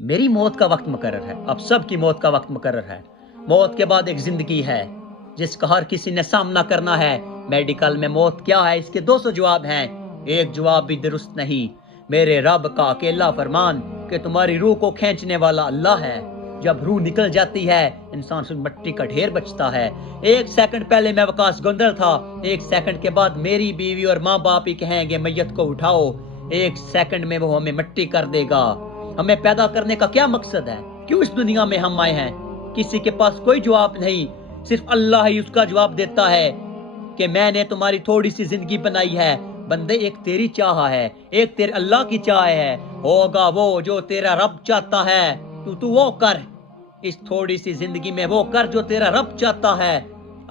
मेरी मौत का वक्त मुकर्रर है, अब सब की मौत का वक्त मुकर्रर है। मौत के बाद एक जिंदगी है जिसका हर किसी ने सामना करना है। मेडिकल में मौत क्या है, इसके 200 जवाब हैं, एक जवाब भी दुरुस्त नहीं। मेरे रब का अकेला फरमान कि तुम्हारी रूह को खींचने वाला अल्लाह है। जब रूह निकल जाती है इंसान से मिट्टी का ढेर बचता है। एक सेकंड पहले मैं वकास गोंदल था, एक सेकंड के बाद मेरी बीवी और माँ बाप ही कहेंगे मैयत को उठाओ। एक सेकंड में वो हमें मिट्टी कर देगा। हमें पैदा करने का क्या मकसद है, क्यों इस दुनिया में हम आए हैं? किसी के पास कोई जवाब नहीं, सिर्फ अल्लाह ही उसका जवाब देता है कि मैंने तुम्हारी थोड़ी सी जिंदगी बनाई है। बंदे, एक तेरी चाह है, एक तेरे अल्लाह की चाह है। होगा वो जो तेरा रब चाहता है, तू वो कर। इस थोड़ी सी जिंदगी में वो कर जो तेरा रब चाहता है।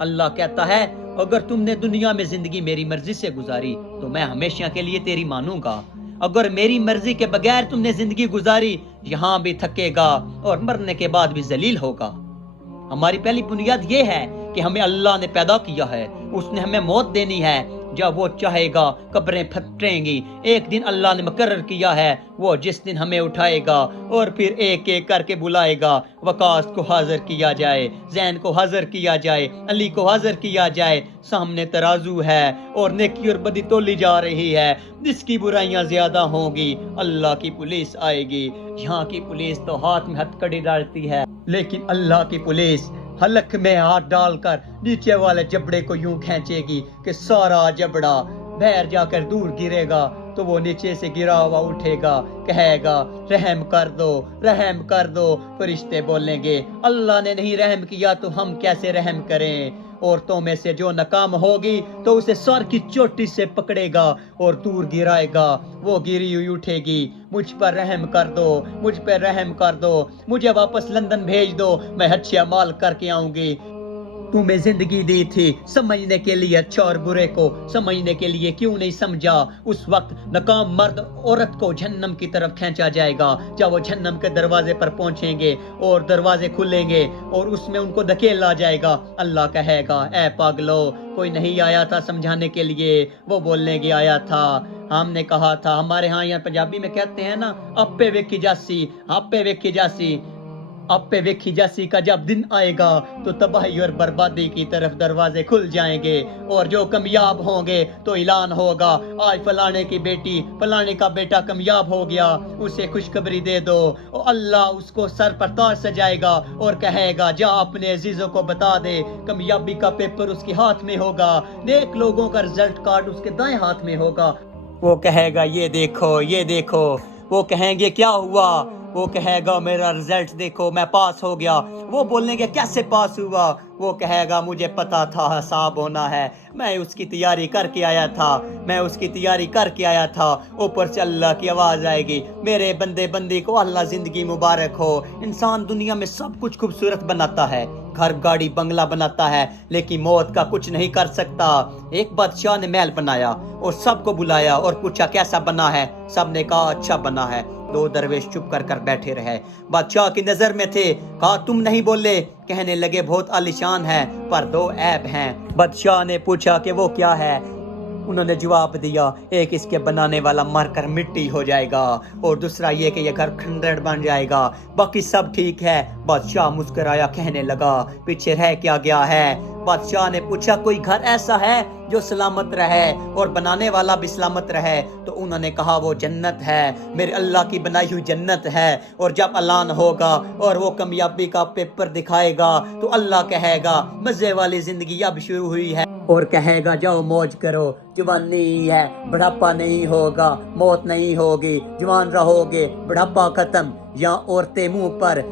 अल्लाह कहता है अगर तुमने दुनिया में जिंदगी मेरी मर्जी से गुजारी तो मैं हमेशा के लिए तेरी मानूंगा। अगर मेरी मर्जी के बगैर तुमने जिंदगी गुजारी, यहाँ भी थकेगा और मरने के बाद भी जलील होगा। हमारी पहली बुनियाद ये है कि हमें अल्लाह ने पैदा किया है, उसने हमें मौत देनी है। जब वो चाहेगा कब्रें फटेंगी। एक दिन अल्लाह ने मुकर्रर किया है, वो जिस दिन हमें उठाएगा और फिर एक एक करके बुलाएगा। वकास को हाजिर किया जाए, जैन को हाजिर किया जाए, अली को हाजिर किया जाए। सामने तराजू है और नेकी और बदी तोली जा रही है। जिसकी बुराइयां ज्यादा होंगी अल्लाह की पुलिस आएगी। यहाँ की पुलिस तो हाथ में हथकड़ी डालती है, लेकिन अल्लाह की पुलिस हलक में हाथ डालकर नीचे वाले जबड़े को यूं खींचेगी कि सारा जबड़ा बाहर जाकर दूर गिरेगा। तो वो नीचे से गिरा हुआ उठेगा, कहेगा रहम कर दो, रहम कर दो। फरिश्ते बोलेंगे अल्लाह ने नहीं रहम किया तो हम कैसे रहम करें। औरतों में से जो नाकाम होगी तो उसे सर की चोटी से पकड़ेगा और दूर गिराएगा। वो गिरी हुई उठेगी, मुझ पर रहम कर दो, मुझ पर रहम कर दो, मुझे वापस लंदन भेज दो, मैं अच्छे अमाल करके आऊंगी। तुम्हें जिंदगी दी थी समझने के लिए, अच्छा और बुरे को समझने के लिए, क्यों नहीं समझा? उस वक्त नाकाम मर्द औरत को जहन्नम की तरफ खींचा जाएगा। जब वो जहन्नम के दरवाजे पर पहुंचेंगे और दरवाजे खुलेंगे और उसमें उनको धकेला जाएगा। अल्लाह कहेगा ऐ पागलो, कोई नहीं आया था समझाने के लिए? वो बोलेंगे आया था, हमने कहा था। हमारे यहाँ पंजाबी में कहते हैं ना, आपे वेखी जासी, आपे वेखी जासी। आपे वेखी जासी का जब दिन आएगा तो तबाही और बर्बादी की तरफ दरवाजे खुल जाएंगे। और जो कामयाब होंगे तो ऐलान होगा आज फलाने की बेटी, फलाने का बेटा कामयाब हो गया, उसे खुशखबरी दे दो। और अल्लाह उसको सर पर ताज सजाएगा और कहेगा जा अपने अजीजों को बता दे कामयाबी का पेपर उसके हाथ में होगा, नेक लोगों का रिजल्ट कार्ड उसके दाएं हाथ में होगा। वो कहेगा ये देखो, ये देखो। वो कहेंगे क्या हुआ? वो कहेगा मेरा रिजल्ट देखो, मैं पास हो गया। वो बोलेंगे कैसे पास हुआ? वो कहेगा मुझे पता था हिसाब होना है, मैं उसकी तैयारी करके आया था, मैं उसकी तैयारी करके आया था। ऊपर से अल्लाह की आवाज आएगी मेरे बंदे बंदी को अल्लाह जिंदगी मुबारक हो। इंसान दुनिया में सब कुछ खूबसूरत बनाता है, घर गाड़ी बंगला बनाता है, लेकिन मौत का कुछ नहीं कर सकता। एक बादशाह ने महल बनाया और सबको बुलाया और पूछा कैसा बना है? सबने कहा अच्छा बना है। दो दरवेश चुप कर कर बैठे रहे, बादशाह की नजर में थे। कहा तुम नहीं बोले? कहने लगे बहुत आलीशान है पर दो ऐब हैं। बादशाह ने पूछा कि वो क्या है? उन्होंने जवाब दिया एक इसके बनाने वाला मरकर मिट्टी हो जाएगा और दूसरा ये कि ये घर खंडर बन जाएगा, बाकी सब ठीक है। बादशाह मुस्कुराया, कहने लगा पीछे रह क्या गया है? बादशाह ने पूछा कोई घर ऐसा है जो सलामत रहे और बनाने वाला भी सलामत रहे? तो उन्होंने कहा वो जन्नत है, मेरे अल्लाह की बनाई हुई जन्नत है। और जब ऐलान होगा और वो कामयाबी का पेपर दिखाएगा तो अल्लाह कहेगा मजे वाली जिंदगी अब शुरू हुई है, और कहेगा जाओ मौज करो, जवानी है, बुढ़ापा नहीं होगा, मौत नहीं होगी, जवान रहोगे, बुढ़ापा खत्म। या औरतें मुंह पर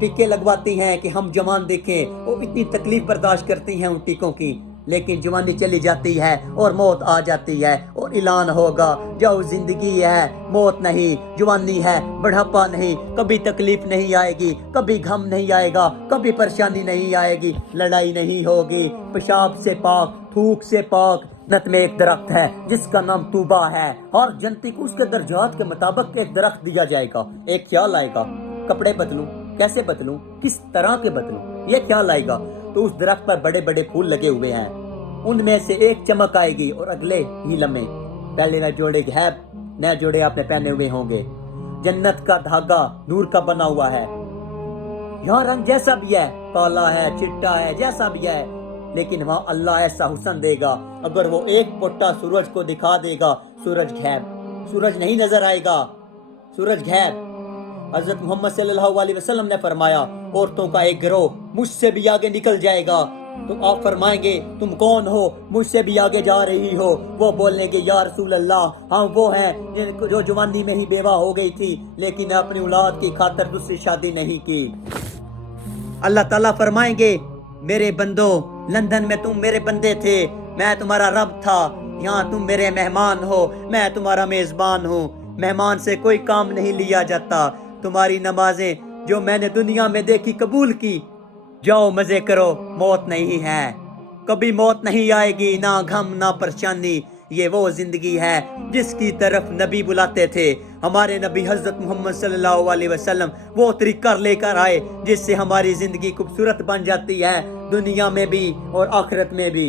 टीके लगवाती हैं कि हम जवान दिखें, वो इतनी तकलीफ बर्दाश्त करती हैं उन टीकों की, लेकिन जवानी चली जाती है और मौत आ जाती है और ऐलान होगा जाओ जिंदगी है, मौत नहीं, जवानी है, बुढ़ापा नहीं, कभी तकलीफ नहीं आएगी, कभी गम नहीं आएगा, कभी परेशानी नहीं आएगी, लड़ाई नहीं होगी, पेशाब से पाक, थूक से पाक। जन्नत में एक दरख्त है जिसका नाम तूबा है, और जनती को उसके दर्जात के मुताबिक एक दरख्त दिया जाएगा। एक ख्याल आएगा कपड़े बदलूं, कैसे बदलूं, किस तरह के बदलूं, ये ख्याल आएगा। तो उस दरख्त पर बड़े बड़े फूल लगे हुए हैं, उनमें से एक चमक आएगी और अगले ही लम्हे पहले नए जोड़े आपने पहने हुए होंगे। जन्नत का धागा नूर का बना हुआ है। यहाँ रंग जैसा भी है, काला है, चिट्टा है, जैसा भी है, लेकिन वहाँ अल्लाह ऐसा हुस्न देगा, अगर वो एक पोटा सूरज को दिखा देगा, सूरज गैब, सूरज नहीं नजर आएगा, सूरज गैब। हजरत मोहम्मद सल्लल्लाहु अलैहि वसल्लम ने फरमाया, औरतों का एक गिरोह मुझसे भी आगे निकल जाएगा। तो आप फरमाएंगे, तुम कौन हो, मुझसे भी आगे जा रही हो? वो बोलेंगे, या रसूल अल्लाह, हम वो हैं जो जवानी में ही बेवा हो गई थी, लेकिन अपनी औलाद की खातिर दूसरी शादी नहीं की। अल्लाह ताला फरमाएंगे, मेरे बंदो, लंदन में तुम मेरे बंदे थे, मैं तुम्हारा रब था, यहाँ तुम मेरे मेहमान हो, मैं तुम्हारा मेजबान हूँ। मेहमान से कोई काम नहीं लिया जाता। तुम्हारी नमाजें जो मैंने दुनिया में देखी कबूल की, जाओ मजे करो, मौत नहीं है, कभी मौत नहीं आएगी, ना गम ना परेशानी। ये वो जिंदगी है जिसकी तरफ नबी बुलाते थे। हमारे नबी हजरत मोहम्मद सल्लल्लाहु अलैहि वसल्लम वो तरीका लेकर आए जिससे हमारी जिंदगी खूबसूरत बन जाती है, दुनिया में भी और आखिरत में भी।